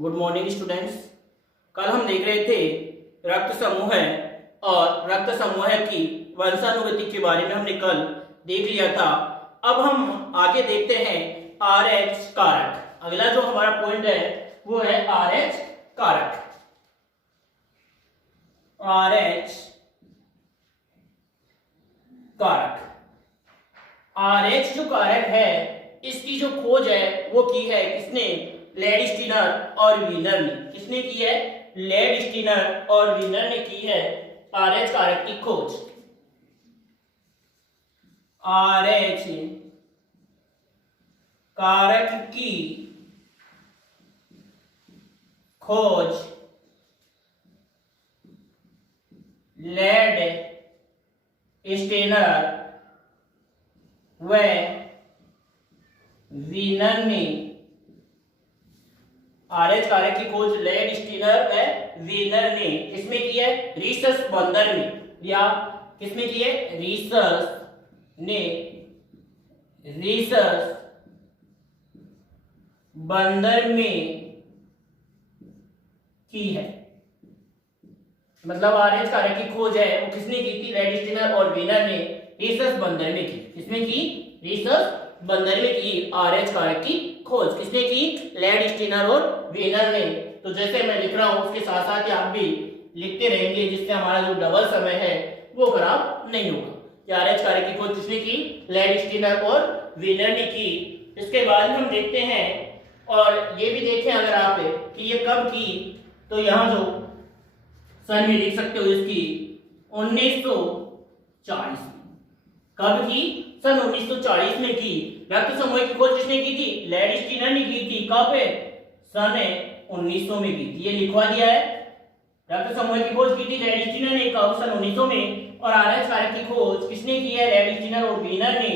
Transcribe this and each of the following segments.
Good morning students. कल हम देख रहे थे रक्त समूह और रक्त समूह की वंशानुगति के बारे में हमने कल देख लिया था। अब हम आगे देखते हैं RH कारक। अगला जो हमारा पॉइंट है वो है RH कारक। RH कारक, RH जो कारक है इसकी जो खोज है वो की है किसने? लैंडस्टीनर और वीनर ने। किसने की है? लैंडस्टीनर और वीनर ने की है RH कारक की खोज। RH कारक की खोज लैंडस्टीनर व वीनर ने। RH कारक की खोज लैंडस्टीनर व वीनर ने किसमें की है? रीसस बंदर में। या किसमें की है? रीसस ने रीसस बंदर में की है। मतलब RH कारक की खोज है वो किसने की थी? लैंडस्टीनर और वीनर ने रीसस बंदर में की। किसने की? रीसस बंदर में की RH कारक की खोज। किसने की? लैंडस्टीनर और वीनर ने। तो जैसे मैं लिख रहा हूं उसके साथ साथ ही आप भी लिखते रहेंगे जिससे हमारा जो डबल समय है वो खराब नहीं होगा। RH कारक की खोज किसने की? लैंडस्टीनर और वीनर ने की। इसके बाद हम देखते हैं और ये भी देखें अगर आप कि ये कब की, तो यहाँ जो सन में लिख सकते हो इसकी 1940। कब की? सन 1940 में की। रक्त समूह की खोज किसने की थी? लैंडस्टीनर ने की थी। कब? सन 1900 में की थी। ये लिखवा दिया है। रक्त समूह की खोज की थी लैंडस्टीनर ने कब? सन 1900 में। और RH कारक की खोज किसने की है? लैंडस्टीनर और वीनर ने।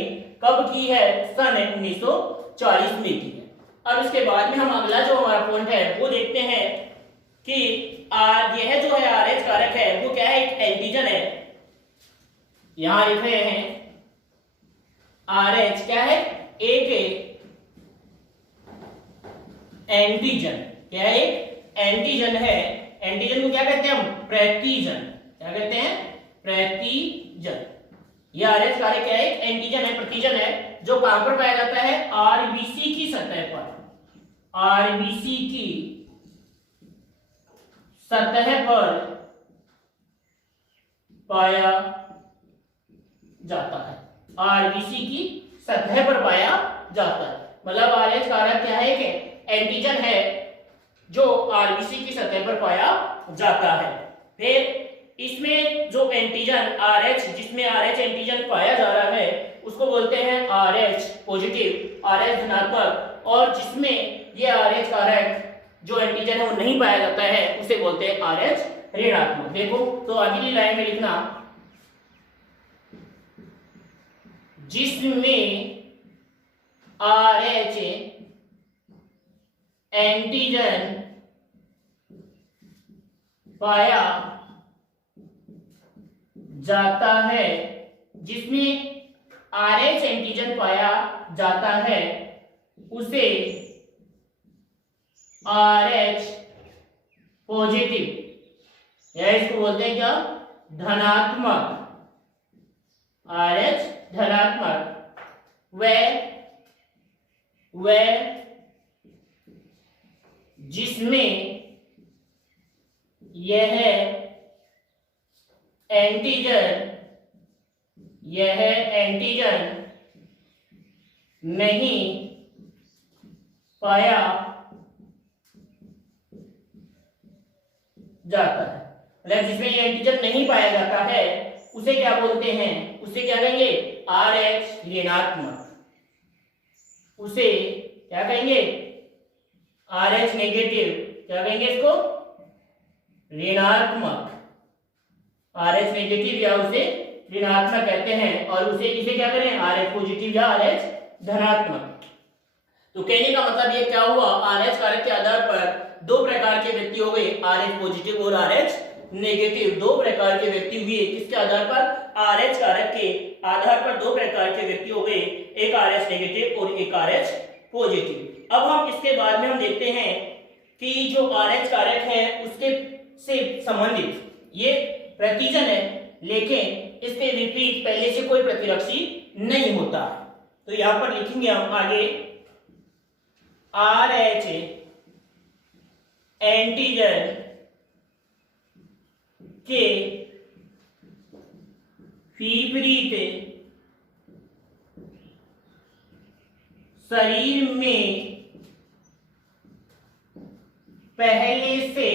कब की है? सन 1940 में की है। अब इसके बाद में हम अगला जो हमारा पॉइंट है वो देखते हैं कि यह जो है RH कारक है वो क्या है? एक एंटीजन है। यहां लिख रहे हैं RH क्या है? एक एंटीजन। क्या है? एक एंटीजन है। एंटीजन को क्या कहते हैं हम? प्रतिजन। क्या कहते हैं? प्रतिजन। यह RH कारक क्या है? एक एंटीजन है, प्रतिजन है, जो कहां पर पाया जाता है? RBC की सतह पर। RBC की सतह पर पाया जाता है। RBC की सतह पर पाया जाता है। मतलब RH कारक क्या है? कि एंटीजन है जो RBC की सतह पर पाया जाता है। फिर इसमें जो एंटीजन RH, जिसमें RH एंटीजन पाया जा रहा है उसको बोलते हैं RH पॉजिटिव, RH धनात्मक। और जिसमें ये RH कारक जो एंटीजन है वो नहीं पाया जाता है उसे बोलते हैं RH ऋणात्मक। देखो तो अगली लाइन में लिखना, जिसमें RH एंटीजन पाया जाता है, जिसमें RH एंटीजन पाया जाता है उसे RH पॉजिटिव या इसको बोलते हैं क्या? धनात्मक। RH धनात्मक। व जिसमें यह एंटीजन नहीं पाया जाता है। मतलब जिसमें ये एंटीजन नहीं पाया जाता है उसे क्या बोलते हैं? उसे क्या कहेंगे? RH ऋणात्मक। उसे क्या कहेंगे? RH negative. क्या कहेंगे इसको? ऋणात्मक। RH नेगेटिव या उसे ऋणात्मक कहते हैं। और उसे इसे क्या करें? RH पॉजिटिव या RH धनात्मक। तो कहने का मतलब ये क्या हुआ? RH कारक के आधार पर दो प्रकार के व्यक्ति हो गए, RH पॉजिटिव और RH नेगेटिव। दो प्रकार के व्यक्ति हुए। किसके आधार पर? RH कारक के आधार पर दो प्रकार के व्यक्ति हो गए, एक RH नेगेटिव और एक RH पॉजिटिव। अब हम इसके बाद में हम देखते हैं कि जो RH कारक है उसके से संबंधित ये प्रतिजन है, लेकिन इसके विपरीत पहले से कोई प्रतिरक्षी नहीं होता। तो यहां पर लिखेंगे हम आगे RH एंटीजन के विपरीत शरीर में पहले से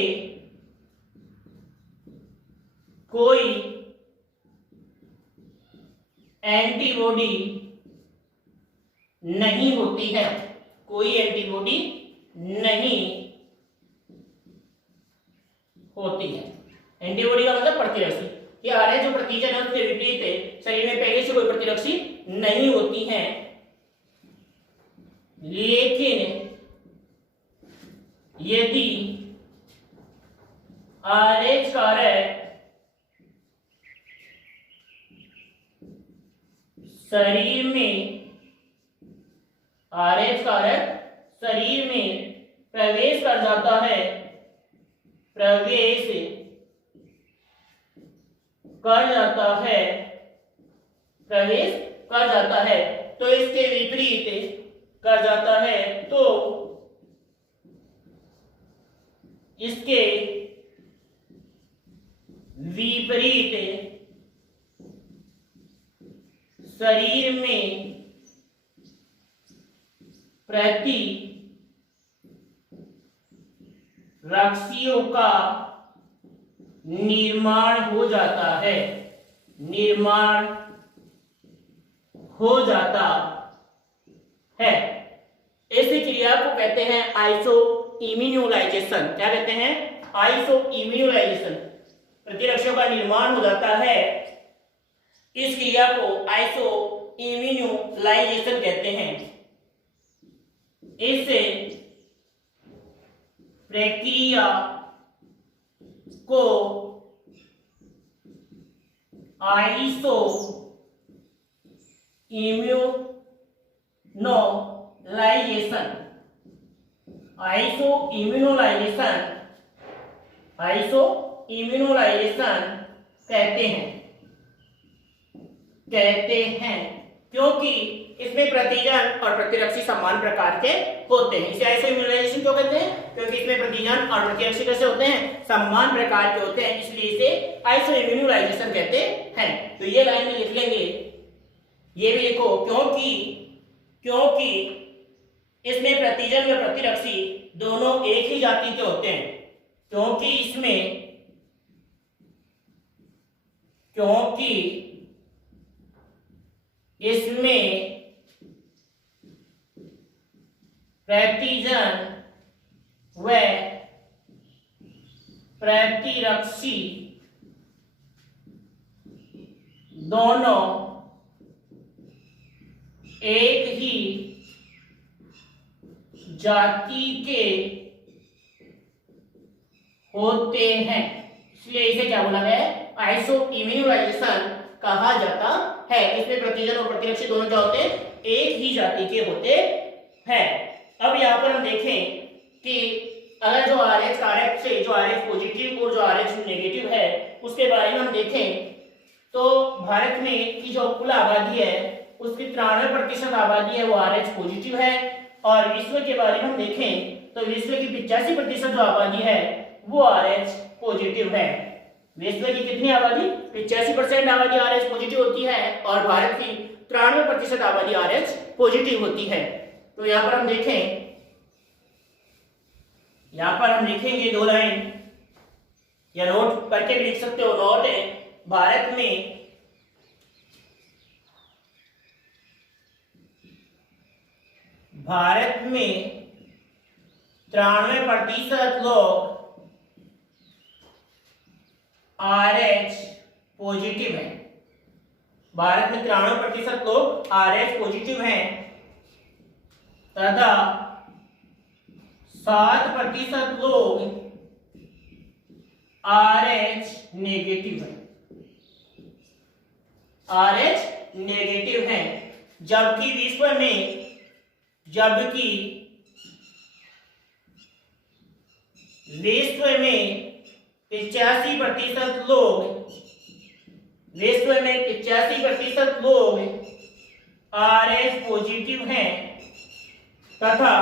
कोई एंटीबॉडी नहीं होती है, कोई एंटीबॉडी नहीं होती है। एंटीबॉडी का मतलब प्रतिरक्षी, कि RH जो प्रतिजन है उसके विपरीत है, शरीर में पहले से कोई प्रतिरक्षी नहीं होती है, लेकिन यदि RH कारक शरीर में RH कारक शरीर में प्रवेश कर जाता है, प्रवेश कर जाता है, प्रवेश कर जाता है, तो इसके विपरीत कर जाता है, तो इसके विपरीत शरीर में प्रतिरक्षियों का निर्माण हो जाता है, निर्माण हो जाता है। ऐसी क्रिया को कहते हैं आइसो इम्यूनोलाइजेशन। क्या कहते हैं? आइसो इम्यूनोलाइजेशन। प्रतिरक्षियों का निर्माण हो जाता है, इस क्रिया को आइसो इम्यूनोलाइजेशन कहते हैं। इस प्रक्रिया को आइसो इम्यूनोलाइजेशन, आइसो इम्यूनोलाइजेशन, आइसो इम्यूनोलाइजेशन कहते हैं, क्योंकि इसमें प्रतिजन और प्रतिरक्षी समान प्रकार के होते हैं। इसे आइसो इम्यूनोलाइजेशन क्यों कहते हैं? क्योंकि इसमें प्रतिजन और प्रतिरक्षी कैसे होते हैं? समान प्रकार के होते हैं, इसलिए इसे आइसो इम्यूनोलाइजेशन कहते हैं। तो ये लाइन में लिख लेंगे, ये भी लिखो, क्योंकि इसमें प्रतिजन व प्रतिरक्षी दोनों एक ही जाति के होते हैं, क्योंकि इसमें प्रतिजन व प्रतिरक्षी दोनों एक ही जाति के होते हैं, इसलिए इसे क्या बोला गया है? आइसो इम्यूनोलाइजेशन कहा जाता है। इसमें प्रतिजन और प्रतिरक्षी दोनों क्या होते हैं? एक ही जाति के होते हैं। अब यहाँ पर हम देखें कि अगर जो RH कारक से जो RH पॉजिटिव और जो RH नेगेटिव है उसके बारे में हम देखें तो भारत में की जो कुल आबादी है उसकी 93% आबादी है वो RH पॉजिटिव है, और विश्व के बारे में हम देखें तो विश्व की 85% जो आबादी है वो RH पॉजिटिव है। विश्व की कितनी आबादी? 85% आबादी RH पॉजिटिव होती है, और भारत की 93% आबादी RH पॉजिटिव होती है। तो यहाँ पर हम देखें, यहाँ पर हम लिखेंगे 2 लाइन, या नोट करके भी लिख सकते हो। नोट है, भारत में भारत में 93% लोग RH पॉजिटिव हैं। भारत में 93% लोग RH पॉजिटिव हैं तथा 7% लोग RH नेगेटिव हैं, RH नेगेटिव हैं, जबकि विश्व में विश्व में 85% लोग, विश्व में 85% लोग RH पॉजिटिव हैं तथा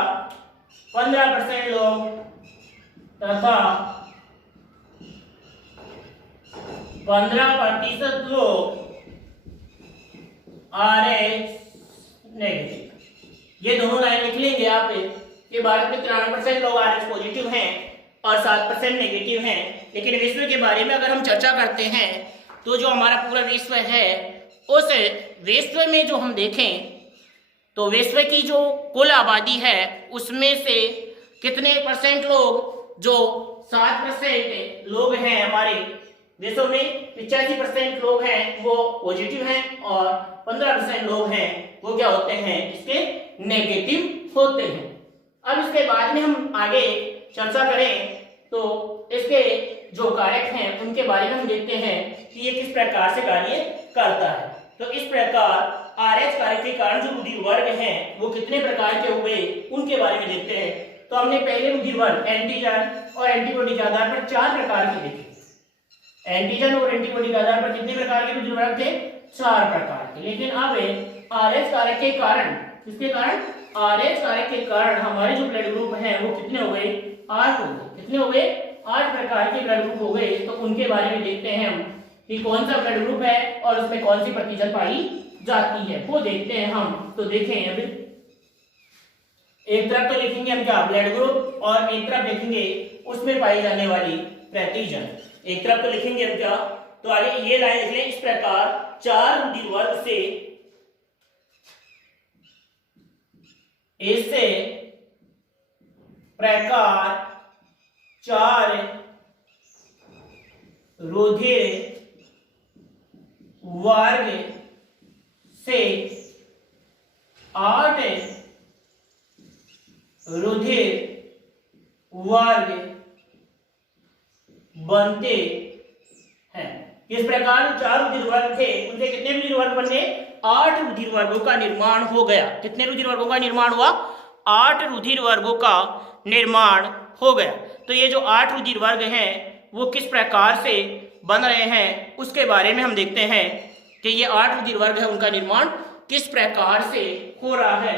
15% लोग 15% लोग RH नेगेटिव। ये दोनों लाइन लिख लेंगे आप कि भारत में 93% लोग RH पॉजिटिव हैं और 7% नेगेटिव हैं। लेकिन विश्व के बारे में अगर हम चर्चा करते हैं तो जो हमारा पूरा विश्व है, उस विश्व में जो हम देखें तो विश्व की जो कुल आबादी है उसमें से कितने परसेंट लोग, जो 7% लोग हैं हमारे विश्व में, 85% लोग हैं वो पॉजिटिव हैं और 15% लोग हैं वो क्या होते हैं, इसके नेगेटिव होते हैं। अब इसके बाद में हम आगे चर्चा करें तो इसके जो कारक हैं उनके बारे में हम देखते हैं कि ये किस प्रकार से कार्य करता है। तो इस प्रकार RH कारक के कारण जो रुधिर वर्ग हैं वो कितने प्रकार के हुए उनके बारे में देखते हैं। तो हमने पहले रुधिर वर्ग एंटीजन और एंटीबॉडी के आधार पर 4 प्रकार के देखे। एंटीजन और एंटीबॉडी के आधार पर कितने प्रकार के रुधिर वर्ग थे, 4 प्रकार के। लेकिन अब RH कारक के कारण, किसके कारण, RH कारक के कारण हमारे जो ब्लड ग्रुप हैं वो कितने हो गए, 8 हो गए। कितने हो गए, 8 प्रकार के ब्लड ग्रुप हो गए। तो उनके बारे में देखते हैं हम कि कौन सा ब्लड ग्रुप है और उसमें कौन सी प्रतिशत पाई जाती है, वो देखते हैं हम। तो देखें अभी एक तरफ तो लिखेंगे हम क्या, ब्लड ग्रुप, और एक तरफ लिखेंगे उसमें पाई जाने वाली प्रतिजन। एक तरफ तो लिखेंगे हम क्या, तो आगे ये लाइन लिख लें इस प्रकार, 4 रुधिर वर्ग से इससे प्रकार 4 रुधिर वर्ग से 8 रुधिर वर्ग बनते हैं। इस प्रकार 4 रुधिर वर्ग थे, उनसे कितने रुधिर वर्ग बने, 8 रुधिर वर्गों का निर्माण हो गया। कितने रुधिर वर्गों का निर्माण हुआ, 8 रुधिर वर्गों का निर्माण हो गया। तो ये जो 8 रुधिर वर्ग हैं वो किस प्रकार से बन रहे हैं उसके बारे में हम देखते हैं कि ये 8 रुधिर वर्ग है उनका निर्माण किस प्रकार से हो रहा है,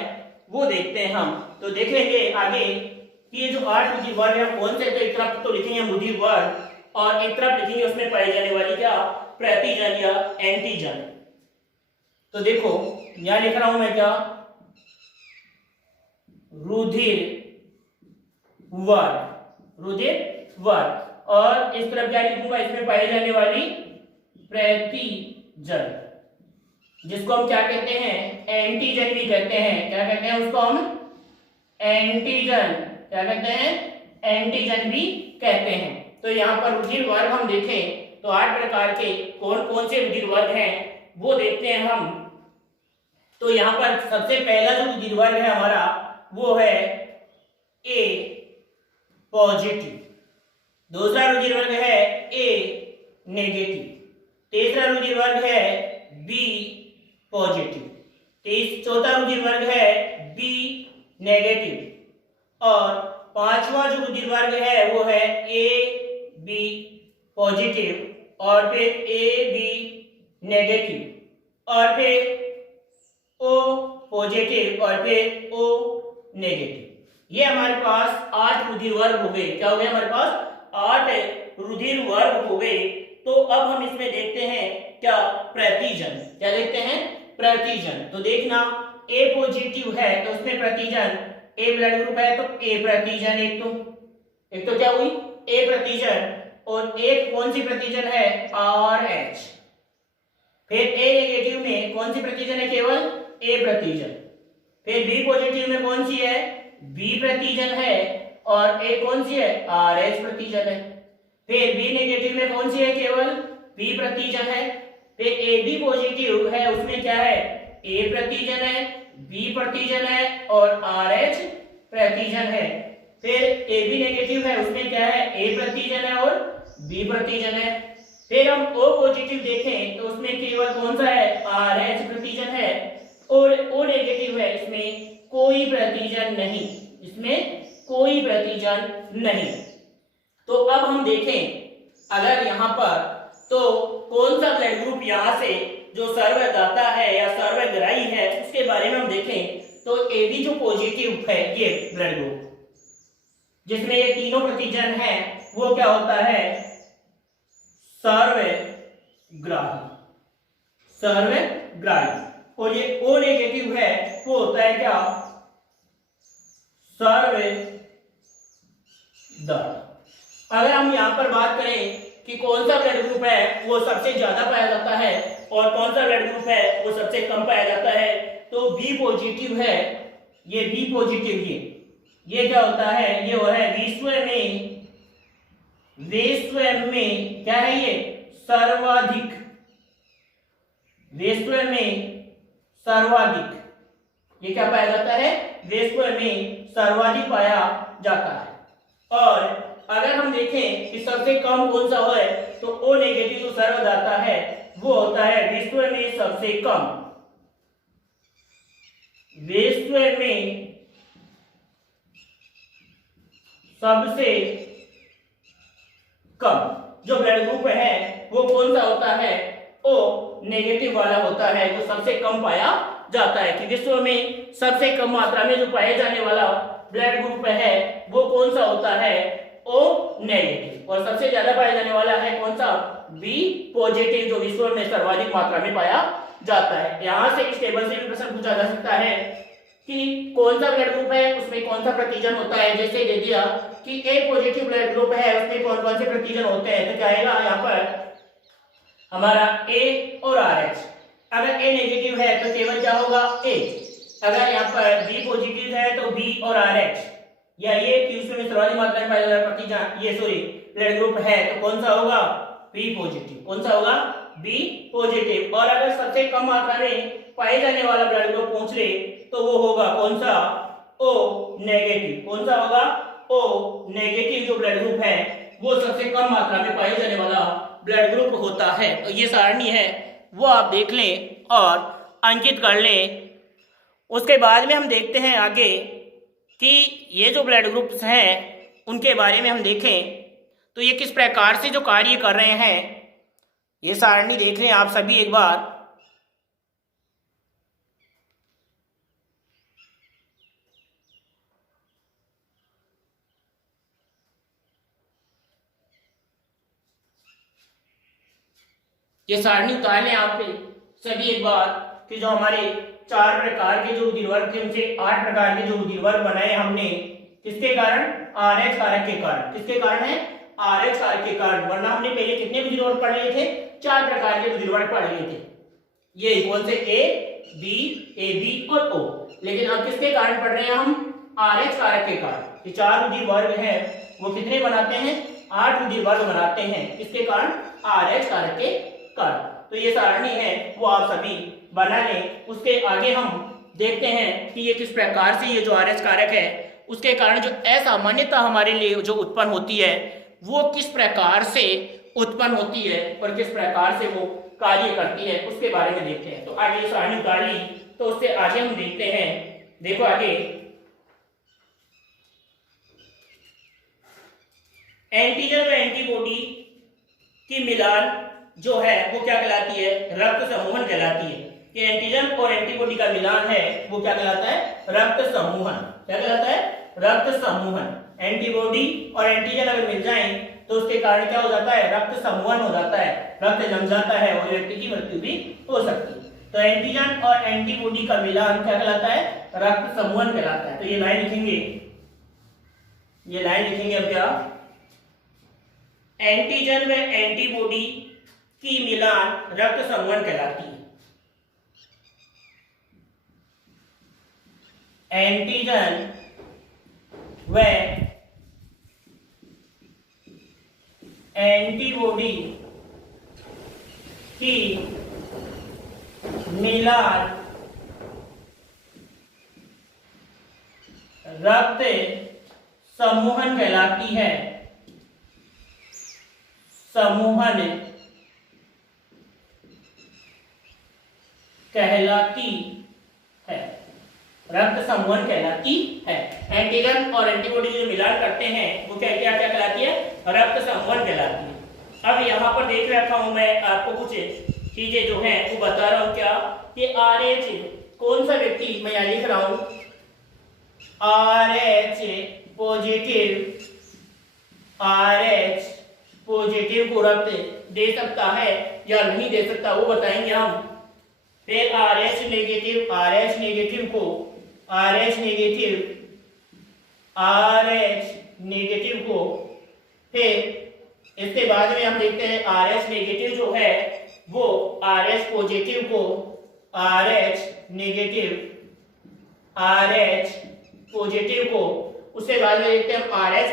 वो देखते हैं हम। तो देखेंगे आगे कि ये जो 8 रुधिर वर्ग है कौन से, तो एक तरफ तो लिखेंगे हम रुधिर वर्ग और एक तरफ लिखेंगे उसमें पाई जाने वाली क्या, प्रतिजन या एंटीजन। तो देखो यहां लिख रहा हूं मैं क्या, रुधिर वर्ग, रुधिर वर्ग, और इस तरफ क्या लिखूंगा, इसमें पाई जाने वाली प्रतिजन, जिसको हम क्या कहते हैं, एंटीजन भी कहते हैं। क्या कहते हैं उसको हम, एंटीजन। क्या कहते हैं, एंटीजन भी कहते हैं। तो यहाँ पर रुधिर वर्ग हम देखें तो 8 प्रकार के कौन कौन से रुधिर वर्ग हैं वो देखते हैं हम। तो यहाँ पर सबसे पहला जो रुधिर वर्ग है हमारा वो है A पॉजिटिव, दूसरा रुधिर वर्ग है A नेगेटिव, तीसरा रुधिर वर्ग है B पॉजिटिव, चौथा रुधिर वर्ग है B नेगेटिव, और पांचवा जो रुधिर वर्ग है वो है AB पॉजिटिव और फिर AB नेगेटिव और फिर O पॉजिटिव और फिर O नेगेटिव। ये हमारे पास 8 रुधिर वर्ग हो गए। क्या हो गए, हमारे पास 8 रुधिर वर्ग हो गए। तो अब हम इसमें देखते हैं क्या, प्रतिजन। क्या देखते हैं, प्रतिजन। तो देखना A पॉजिटिव है तो उसमें प्रतिजन, A ब्लड ग्रुप है तो A प्रतिजन, एक तो क्या हुई A प्रतिजन, और एक कौन सी प्रतिजन है, RH। फिर A नेगेटिव में कौन सी प्रतिजन है, केवल A प्रतिजन। फिर B पॉजिटिव में कौन सी है, B प्रतिजन है, और A कौन सी है, RH प्रतिजन है। फिर B नेगेटिव में कौन सी है, केवल B प्रतिजन है। फिर AB पॉजिटिव है उसमें क्या है, A प्रतिजन है, B प्रतिजन है और RH प्रतिजन है। फिर AB नेगेटिव है उसमें क्या है, A प्रतिजन है और B प्रतिजन है। फिर हम O पॉजिटिव देखें तो उसमें केवल कौन सा है, RH प्रतिजन है, और O नेगेटिव है इसमें कोई प्रतिजन नहीं, इसमें कोई प्रतिजन नहीं। तो अब हम देखें अगर यहाँ पर तो कौन सा ब्लड ग्रुप यहाँ से जो सर्वदाता है या सर्वग्राही है उसके बारे में हम देखें तो AB जो पॉजिटिव है ये ब्लड ग्रुप जिसमें ये तीनों प्रतिजन है वो क्या होता है सर्वग्राही। सर्वग्राही। और ये O नेगेटिव है वो होता है क्या सर्वदाता। अगर हम यहाँ पर बात करें कि कौन सा ब्लड ग्रुप है वो सबसे ज्यादा पाया जाता है और कौन सा ब्लड ग्रुप है वो सबसे कम पाया जाता है तो बी पॉजिटिव है ये बी पॉजिटिव ये क्या होता है ये वो है विश्व में क्या है ये सर्वाधिक विश्व में सर्वाधिक ये क्या पाया जाता है विश्व में सर्वाधिक पाया जाता है। और अगर हम देखें कि सबसे कम कौन सा है तो ओ नेगेटिव जो सर्वदाता है वो होता है विश्व में सबसे कम विश्व में सबसे कम जो ब्लड ग्रुप है वो कौन सा होता है ओ नेगेटिव वाला होता है जो सबसे कम पाया जाता है कि विश्व में सबसे कम मात्रा में जो पाए जाने वाला ब्लड ग्रुप है वो कौन सा होता है ओ नेगेटिव और सबसे ज्यादा पाया जाने वाला है कौन सा बी पॉजिटिव जो विश्व में सर्वाधिक मात्रा में पाया जाता है। यहां से इस टेबल से भी प्रश्न पूछा जा सकता है कि कौन सा ब्लड ग्रुप है उसमें कौन सा प्रतिजन होता है। जैसे दे दिया कि ए पॉजिटिव ब्लड ग्रुप है उसमें कौन कौन से प्रतिजन होते हैं तो क्या आएगा यहाँ पर हमारा ए और RH। अगर ए नेगेटिव है तो केवल क्या होगा ए। अगर यहाँ पर बी पॉजिटिव है तो बी और RH या ये विश्व में सर्वाधिक मात्रा में पाया जाने वाला प्रतिजन ये सॉरी ब्लड ग्रुप है तो कौन सा होगा बी पॉजिटिव। कौन सा होगा बी पॉजिटिव। और अगर सबसे कम मात्रा में पाए जाने वाला ब्लड ग्रुप पूछ ले तो वो होगा कौन सा ओ नेगेटिव। कौन सा होगा ओ नेगेटिव जो ब्लड ग्रुप है वो सबसे कम मात्रा में पाए जाने वाला ब्लड ग्रुप होता है। तो ये सारणी है वो आप देख लें और अंकित कर लें। उसके बाद में हम देखते हैं आगे कि ये जो ब्लड ग्रुप्स हैं उनके बारे में हम देखें तो ये किस प्रकार से जो कार्य कर रहे हैं ये सारणी देख लें आप सभी एक बार। ये सारणी उतार लें आप सभी एक बार कि जो हमारे 4 प्रकार के जो रुधिर वर्ग थे उनसे 8 प्रकार के जो रुधिर वर्ग बनाए हमने किसके कारण RH कारक के कारण। किसके कारण है RH कारक के कारण। वरना हमने पहले कितने रुधिर वर्ग पढ़ लिए थे 4 प्रकार के रुधिर वर्ग पढ़ लिए थे ये कौन से A B AB और O। लेकिन अब किसके कारण पढ़ रहे हैं हम RH कारक के कारण। ये 4 रुधिर वर्ग है वो कितने बनाते हैं 8 रुधिर वर्ग बनाते हैं किसके कारण RH कारक के कारण। तो ये सारणी है वो आप सभी बना लें। उसके आगे हम देखते हैं कि ये किस प्रकार से ये जो RH कारक है उसके कारण जो असामान्यता हमारे लिए जो उत्पन्न होती है वो किस प्रकार से उत्पन्न होती है और किस प्रकार से वो कार्य करती है उसके बारे में देखते हैं। तो आगे ये सारणी उतार ली तो उससे आगे हम देखते हैं। देखो आगे एंटीजन व एंटीबॉडी की मिलान जो है वो क्या कहलाती है रक्त समूहन कहलाती है। कि एंटीजन और एंटीबॉडी का मिलान है वो क्या कहलाता है रक्त समूहन। क्या कहलाता है रक्त समूहन। एंटीबॉडी और एंटीजन अगर मिल जाएं तो उसके कारण क्या हो जाता है रक्त समूहन हो जाता है रक्त जम जाता है और व्यक्ति की मृत्यु भी हो सकती है। तो एंटीजन और एंटीबॉडी का मिलान क्या कहलाता है रक्त समूहन कहलाता है। तो ये लाइन लिखेंगे अब क्या एंटीजन व एंटीबॉडी की मिलान रक्त समूहन कहलाती है। एंटीजन व एंटीबॉडी की मिलान रक्त समूहन कहलाती है। समूहन कहलाती है। रक्त समूहन कहलाती है। एंटीजन और एंटीबॉडी जो मिलान करते हैं वो क्या क्या क्या कहलाती है, रक्त समूहन कहलाती है। अब यहाँ पर देख रखा हूं मैं आपको कुछ चीजें जो हैं वो बता रहा हूं क्या कि RH कौन सा व्यक्ति, मैं यहाँ लिख रहा हूं RH पॉजिटिव को रक्त दे सकता है या नहीं दे सकता वो बताएंगे हम। फिर RH नेगेटिव को फिर इसके बाद में हम देखते हैं RH नेगेटिव जो है वो RH पॉजिटिव को उसके बाद में देखते हैं RH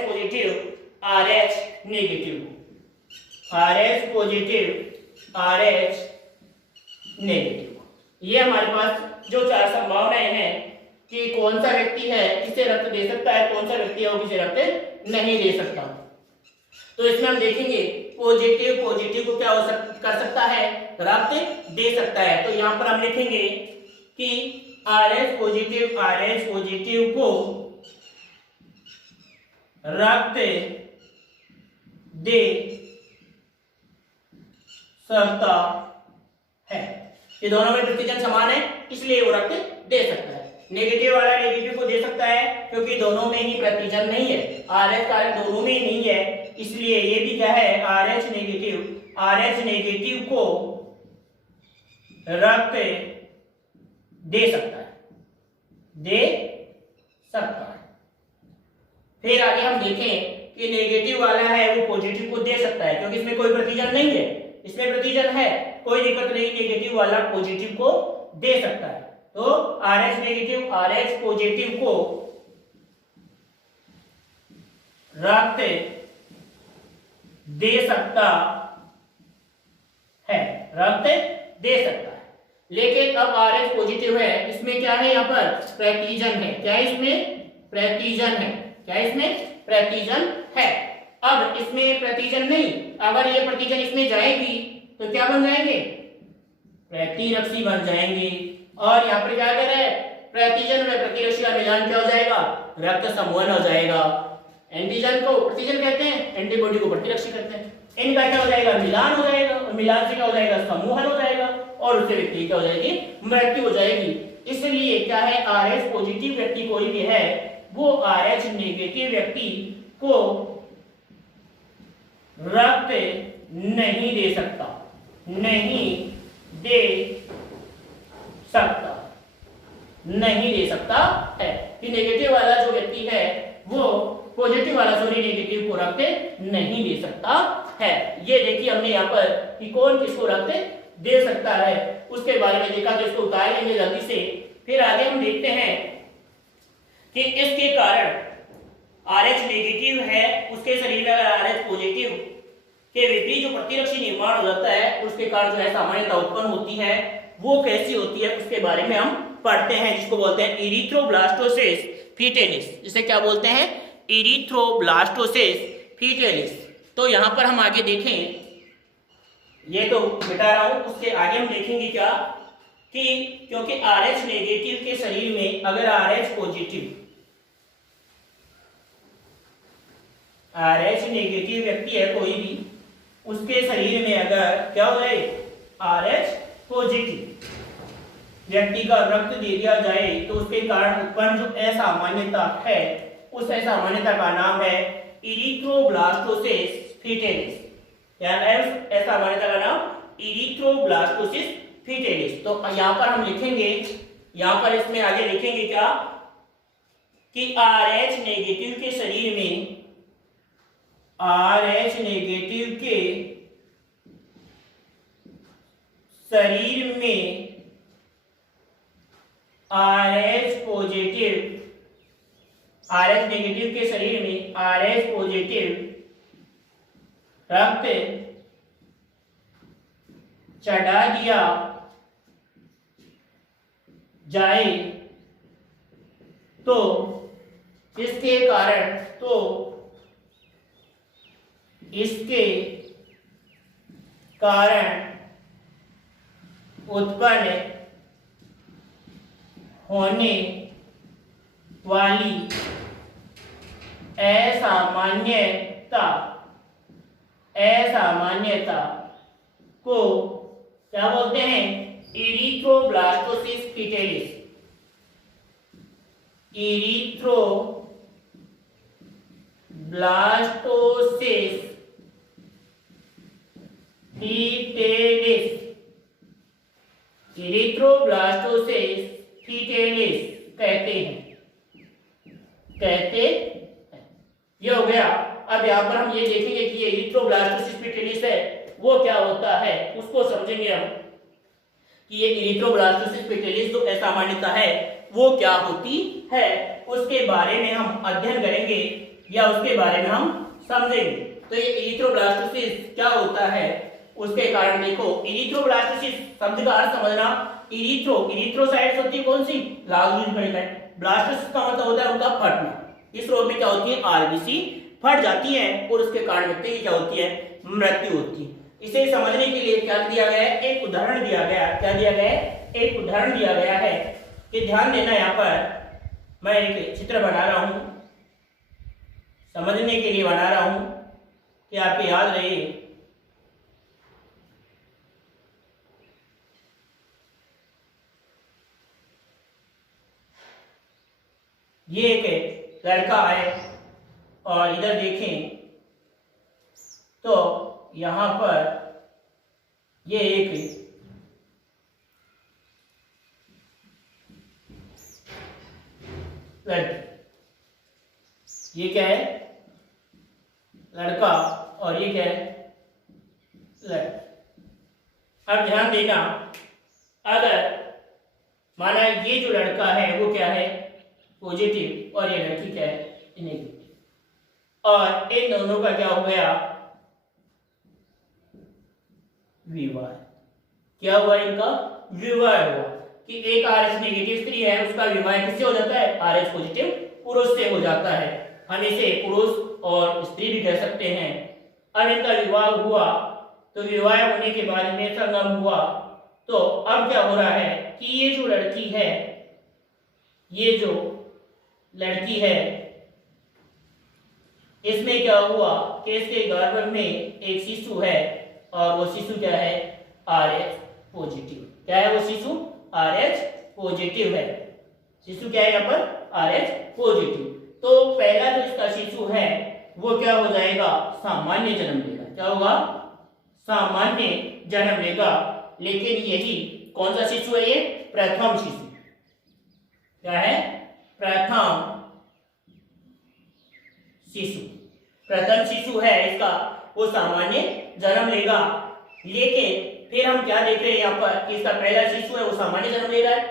पॉजिटिव नेगेटिव। ये हमारे पास जो चार संभावनाएं हैं कि कौन सा व्यक्ति है किसे रक्त दे सकता है, कौन सा व्यक्ति है वो किसे रक्त नहीं दे सकता। तो इसमें हम देखेंगे पॉजिटिव को क्या कर सकता है, रक्त दे सकता है। तो यहाँ पर हम लिखेंगे कि RH पॉजिटिव को रक्त दे सकता है। ये दोनों में प्रतिजन समान है इसलिए वो रक्त दे सकता है। नेगेटिव वाला नेगेटिव को दे सकता है क्योंकि दोनों में ही प्रतिजन नहीं है, RH कारक दोनों में ही नहीं है, इसलिए ये भी क्या है RH नेगेटिव को रक्त दे सकता है। फिर आगे हम देखें कि नेगेटिव वाला है वो पॉजिटिव को दे सकता है क्योंकि इसमें कोई प्रतिजन नहीं है, इसमें प्रतिजन है, कोई दिक्कत नहीं, नेगेटिव वाला पॉजिटिव को दे सकता है। तो RH पॉजिटिव को रक्त दे सकता है। लेकिन अब RH पॉजिटिव है, इसमें क्या है, यहाँ पर प्रतिजन है। क्या इसमें प्रतिजन है। अब इसमें प्रतिजन नहीं, अगर ये प्रतिजन इसमें जाएगी तो क्या बन जाएंगे, प्रतिरक्षी बन जाएंगे। और यहाँ पर क्या कर रहे हैं, प्रतिजन में प्रतिरक्षी का मिलान क्या हो जाएगा, रक्त समूहन हो जाएगा। एंटीजन को प्रतिजन कहते हैं, एंटीबॉडी को प्रतिरक्षी कहते हैं। इनका क्या हो जाएगा, मिलान हो जाएगा, और मिलान से क्या हो जाएगा, समूहन हो जाएगा, और उससे व्यक्ति क्या हो जाएगी, मृत्यु हो जाएगी। इसलिए क्या है, RH पॉजिटिव व्यक्ति कोई भी है वो RH नेगेटिव व्यक्ति को रक्त नहीं दे सकता है कि नेगेटिव वाला जो व्यक्ति है वो पॉजिटिव वाला नेगेटिव को रक्त नहीं दे सकता है। ये देखिए हमने यहाँ पर कि कौन किसको रक्त दे सकता है उसके बारे में देखा, तो इसको उतार लेंगे जल्दी से। फिर आगे हम देखते हैं कि इसके कारण RH नेगेटिव है उसके शरीर में अगर RH पॉजिटिव के विपरीत जो प्रतिरक्षी निर्माण हो जाता है उसके कारण जो है सामान्यता उत्पन्न होती है, वो कैसी होती है उसके बारे में हम पढ़ते हैं, जिसको बोलते हैं इरिथ्रोब्लास्टोसिस फीटेलिस। इसे क्या बोलते हैं, इरिथ्रोब्लास्टोसिस फीटेलिस। तो यहाँ पर हम आगे देखें, ये तो बता रहा हूं, उसके आगे हम देखेंगे क्या कि क्योंकि RH नेगेटिव के शरीर में अगर RH नेगेटिव व्यक्ति है कोई भी, उसके शरीर में अगर क्या हो जाए, RH पॉजिटिव व्यक्ति का रक्त दे दिया जाए तो उसके कारण उत्पन्न जो असामान्यता है उस असामान्यता का नाम है इरिथ्रोब्लास्टोसिस फीटेलिस। असामान्यता का नाम इरिथ्रोब्लास्टोसिस फीटेलिस। तो यहाँ पर हम लिखेंगे, यहाँ पर इसमें आगे लिखेंगे क्या कि RH नेगेटिव के शरीर में RH नेगेटिव के शरीर में RH नेगेटिव के शरीर में RH पॉजिटिव रक्त चढ़ा दिया जाए तो इसके कारण उत्पन्न होने वाली असामान्यता को क्या बोलते हैं? Erythroblastosis fetalis. Erythroblastosis fetalis. Erythroblastosis fetalis कहते हैं। ये हो गया। अब यहाँ पर हम ये देखेंगे कि ये इरिथ्रोब्लास्टोसिस फीटेलिस है वो क्या होता है, उसको समझेंगे हम कि ये इरिथ्रोब्लास्टोसिस फीटेलिस जो असामान्यता है वो क्या होती है, उसके बारे में हम अध्ययन करेंगे या उसके बारे में हम समझेंगे। तो ये इरिथ्रोब्लास्टोसिस क्या होता है उसके कारण देखो। इरिथ्रोब्लास्टोसिस शब्द का अर्थ समझना। इरिथ्रोसाइट्स होती है कौन सी? लाल दूध खड़िकाएं। ब्लास्टोसिस का मतलब होता है उनका फटना। इस रोग में क्या होती है? आरबीसी फट जाती है और उसके कारण व्यक्ति की क्या होती है? मृत्यु होती है। इसे समझने के लिए क्या दिया गया है? एक उदाहरण दिया गया। क्या दिया गया है? एक उदाहरण दिया गया है कि ध्यान देना। यहाँ पर मैं एक चित्र बना रहा हूं, समझने के लिए बना रहा हूं कि आपको याद रहे। ये एक लड़का है और इधर देखें तो यहां पर ये एक लड़की, ये क्या है? लड़का और ये क्या है? लड़की। अब ध्यान देना, अगर माना ये जो लड़का है वो क्या है? पॉजिटिव और ये लड़की क्या है? नेगेटिव। और इन दोनों का क्या हो गया? विवाह। क्या हुआ? इनका विवाह हुआ कि एक RH नेगेटिव स्त्री है उसका विवाह किससे हो जाता है? RH पॉजिटिव पुरुष से हो जाता है। हम इसे पुरुष और स्त्री भी कह सकते हैं। अब इनका विवाह हुआ तो विवाह होने के बाद में संगम हुआ। तो अब क्या हो रहा है कि ये जो लड़की है, ये जो लड़की है, इसमें क्या हुआ कि इसके गर्भ में एक शिशु है और वो शिशु क्या है? RH positive. क्या है वो शिशु? RH पॉजिटिव है। शिशु क्या है यहाँ पर? RH positive. तो पहला जो इसका शिशु है वो क्या हो जाएगा? सामान्य जन्म लेगा। क्या होगा? सामान्य जन्म लेगा। लेकिन यही कौन सा शिशु है? ये प्रथम शिशु। क्या है? प्रथम शिशु। प्रथम शिशु है इसका, वो सामान्य जन्म लेगा। लेकिन फिर हम क्या देख रहे हैं यहाँ पर? इसका पहला शिशु है वो सामान्य जन्म ले रहा है।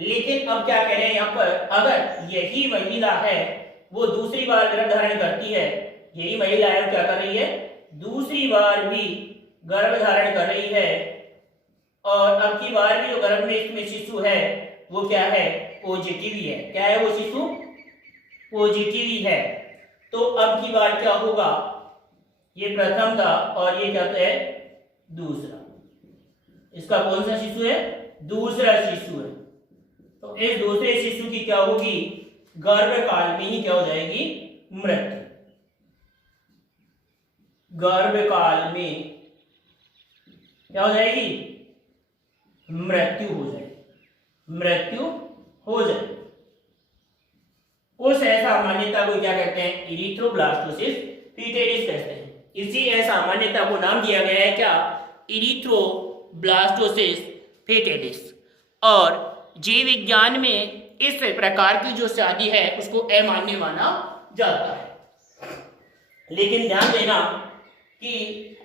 लेकिन अब क्या कह रहे हैं यहाँ पर? अगर यही महिला है वो दूसरी बार गर्भ धारण करती है, यही महिला है वो क्या कर रही है? दूसरी बार भी गर्भ धारण कर रही है और अब की बार भी जो गर्भ में इसमें शिशु है वो क्या है? पॉजिटिव ही है। क्या है वो शिशु? पॉजिटिव ही है। तो अब की बार क्या होगा? ये प्रथम था और ये क्या है? दूसरा। इसका कौन सा शिशु है? दूसरा शिशु है। तो इस दूसरे शिशु की क्या होगी? गर्भकाल में ही क्या हो जाएगी? मृत्यु। गर्भकाल में क्या हो जाएगी? मृत्यु हो जाएगी। मृत्यु हो जाए। उस असामान्यता को क्या कहते हैं? इरिथ्रोब्लास्टोसिस फीटेलिस कहते हैं। इसी असामान्यता को नाम दिया गया है क्या? Erythroblastosis fetalis. और जीव विज्ञान में इस प्रकार की जो शादी है उसको अमान्य माना जाता है। लेकिन ध्यान देना कि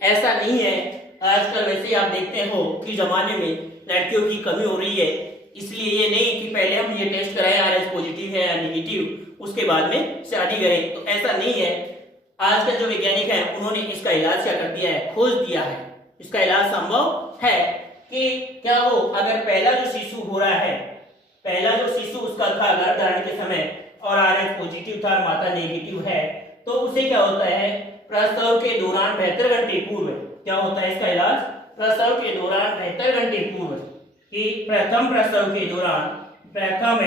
ऐसा नहीं है। आजकल वैसे आप देखते हो कि जमाने में लड़कियों की कमी हो रही है, इसलिए ये नहीं कि पहले हम ये टेस्ट कराएं RH पॉजिटिव है या नेगेटिव, उसके बाद में शादी करें। तो ऐसा नहीं है। आजकल जो वैज्ञानिक हैं उन्होंने इसका इलाज क्या कर दिया है? खोज दिया है। इसका इलाज संभव है कि क्या हो, अगर पहला जो शिशु हो रहा है, पहला जो शिशु उसका था गर्भ धारण के समय और RH पॉजिटिव था, माता नेगेटिव है, तो उसे क्या होता है? प्रसव के दौरान 72 घंटे पूर्व क्या होता है इसका इलाज? प्रसव के दौरान 72 घंटे पूर्व कि प्रथम प्रसव के दौरान, प्रथम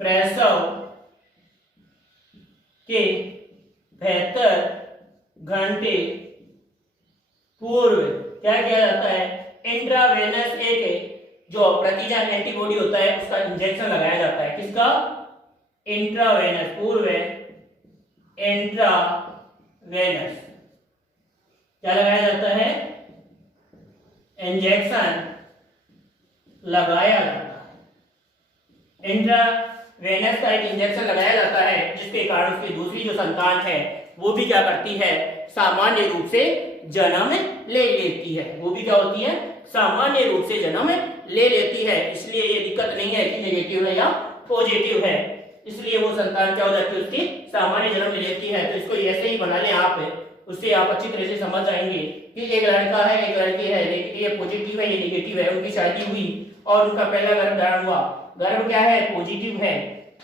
प्रसव के 72 घंटे पूर्व क्या किया जाता है, इंट्रावेनस एक जो प्रतिजन एंटीबॉडी होता है उसका इंजेक्शन लगाया जाता है। किसका? इंट्रावेनस, पूर्व इंट्रावेनस क्या लगाया जाता है, इंजेक्शन लगाया जाता है। इंट्रावेनस का एक इंजेक्शन लगाया जाता है जिसके कारण उसकी दूसरी जो संतान है वो भी क्या करती है, सामान्य रूप से जन्म ले लेती है। वो भी क्या होती है, सामान्य रूप से जन्म ले लेती है। इसलिए ये दिक्कत नहीं है कि नेगेटिव है या पॉजिटिव है, इसलिए वो संतान क्या हो जाती है, उसकी सामान्य जन्म ले लेती है। तो इसको ऐसे ही बना लें आप, उससे आप अच्छी तरह से समझ जाएंगे कि एक लड़का है एक लड़की है, ये पॉजिटिव है ये नेगेटिव है। उनकी शादी हुई और उनका पहला गर्भ धारण हुआ, गर्भ क्या है, पॉजिटिव है,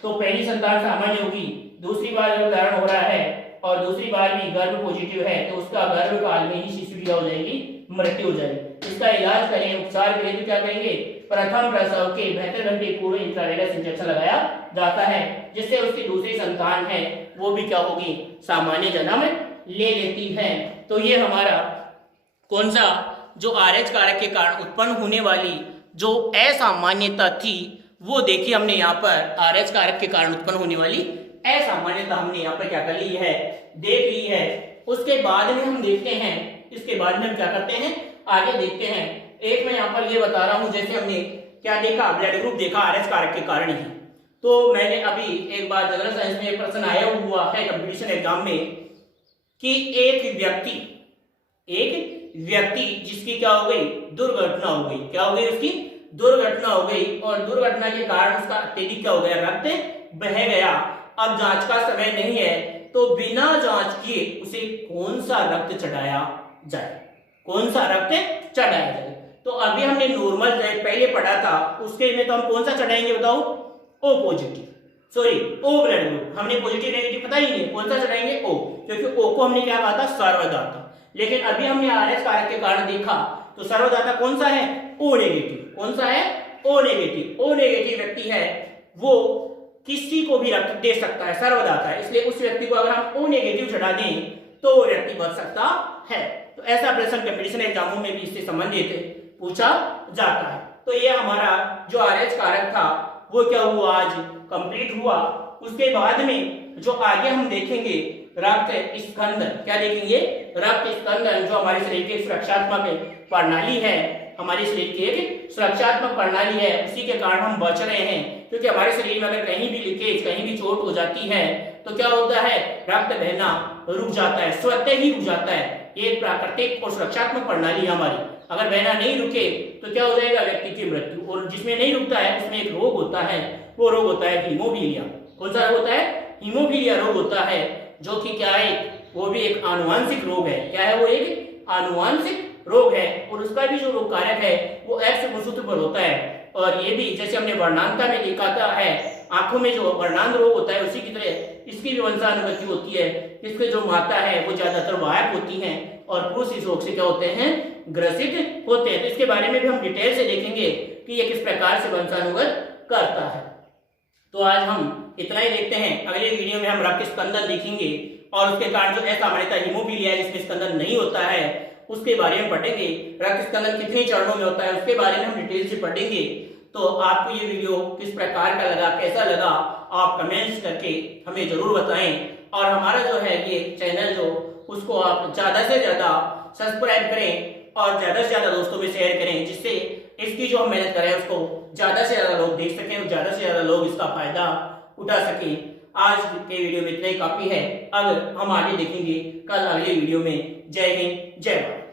तो पहली संतान सामान्य होगी। दूसरी बार गर्भ धारण हो रहा है और दूसरी बार भी गर्भ पॉजिटिव है, तो उसका गर्भ काल में ही शिशु की हो जाएगी, मृत्यु हो जाएगी। इसका इलाज करें, उपचार के लिए तो क्या करेंगे, प्रथम प्रसव के 72 घंटे पूर्व इंट्रावेनस इंजेक्शन लगाया जाता है, जिससे उसकी दूसरी संतान है वो भी क्या होगी, सामान्य जन्म ले लेती है। तो ये हमारा कौन सा, जो आरएच कारक के कारण उत्पन्न होने वाली जो असामान्यता थी वो देखिए हमने यहाँ पर आरएच कारक के कारण उत्पन्न होने वाली असामान्यता हमने यहाँ पर क्या कर ली है, देख ली है। उसके बाद में हम देखते हैं, इसके बाद में हम क्या करते हैं, आगे देखते हैं। एक मैं यहाँ पर ये बता रहा हूँ, जैसे हमने क्या देखा, ब्लड ग्रुप देखा आरएच कारक के कारण ही। तो मैंने अभी एक बार जनरल साइंस में एक प्रश्न आया हुआ है कंपटीशन एग्जाम में कि एक व्यक्ति जिसकी क्या हो गई, दुर्घटना हो गई, क्या हो गई, उसकी दुर्घटना हो गई और दुर्घटना के कारण उसका अत्यधिक क्या हो गया, रक्त बह गया। अब जांच का समय नहीं है, तो बिना जांच किए उसे कौन सा रक्त चढ़ाया जाए, कौन सा रक्त चढ़ाया जाए। तो अभी हमने नॉर्मल पहले पढ़ा था, उसके में तो हम कौन सा चढ़ाएंगे बताओ, O positive, sorry O blood group. हमने पॉजिटिव नेगेटिव पता ही नहीं, कौन सा चढ़ाएंगे, ओ, क्योंकि ओ को हमने क्या कहा था, सर्वदाता। लेकिन अभी हमने आरएच कारक के कारण देखा तो सर्वदाता कौन सा है, ओ नेगेटिव। कौन सा है, ओ नेगेटिव। ओ नेगेटिव व्यक्ति है वो किसी को भी रक्त दे सकता है, सर्वदाता है। इसलिए उस व्यक्ति को अगर हम ओ नेगेटिव चढ़ा दें तो वो व्यक्ति बच सकता है। तो ऐसा प्रश्न कंपटीशन एग्जामों में भी इससे संबंधित पूछा जाता है। तो ये हमारा जो आरएच कारक था वो क्या हुआ, आज कंप्लीट हुआ। उसके बाद में जो आगे हम देखेंगे रक्त स्कंदन, क्या देखेंगे, रक्त स्कंदन, जो हमारे शरीर की सुरक्षात्मक प्रणाली है, हमारे शरीर की एक सुरक्षात्मक प्रणाली है, उसी के कारण हम बच रहे हैं। क्योंकि हमारे शरीर में अगर कहीं भी लीकेज, कहीं भी चोट हो जाती है तो क्या होता है, रक्त बहना रुक जाता है, स्वतः ही रुक जाता है। ये एक प्राकृतिक और सुरक्षात्मक प्रणाली है हमारी। अगर बहना नहीं रुके तो क्या हो जाएगा, व्यक्ति की मृत्यु। और जिसमें नहीं रुकता है उसमें एक रोग होता है, वो रोग होता है हीमोफीलिया। कौन सा रोग होता है, हीमोफीलिया रोग होता है, जो कि क्या है, वो भी एक आनुवांशिक रोग है। क्या है, वो एक आनुवांशिक रोग है और उसका भी जो रोग कारक है वो एक्स गुणसूत्र पर होता है। और ये भी जैसे हमने वर्णांता में देखा था है, आंखों में जो वर्णांध रोग होता है उसी की तरह इसकी भी वंशानुगति होती है। इसके जो माता है वो ज्यादातर वाहक होती हैं और पुरुष इस रोग से क्या होते हैं, ग्रसित होते हैं। तो इसके बारे में भी हम डिटेल से देखेंगे कि ये किस प्रकार से वंशानुगत करता है। तो आज हम इतना ही देखते हैं। अगले वीडियो में हम रक्त स्कंदन देखेंगे और उसके कारण जो असामान्यता हीमोफीलिया है जिसमें स्कंदन नहीं होता है उसके बारे में पढ़ेंगे। रक्त स्कंदन कितने चरणों में होता है उसके बारे में हम डिटेल से पढ़ेंगे। तो आपको ये वीडियो किस प्रकार का लगा, कैसा लगा, आप कमेंट्स करके हमें जरूर बताएं। और हमारा जो है ये चैनल जो उसको आप ज्यादा से ज्यादा सब्सक्राइब करें और ज्यादा से ज्यादा दोस्तों में शेयर करें, जिससे इसकी जो हम मेहनत कर रहे हैं उसको ज्यादा से ज्यादा लोग देख सकें और ज्यादा से ज्यादा लोग इसका फायदा उठा सकें। आज के वीडियो में इतना ही काफी है। अब हम आगे देखेंगे कल अगले वीडियो में। जय हिंद, जय भारत।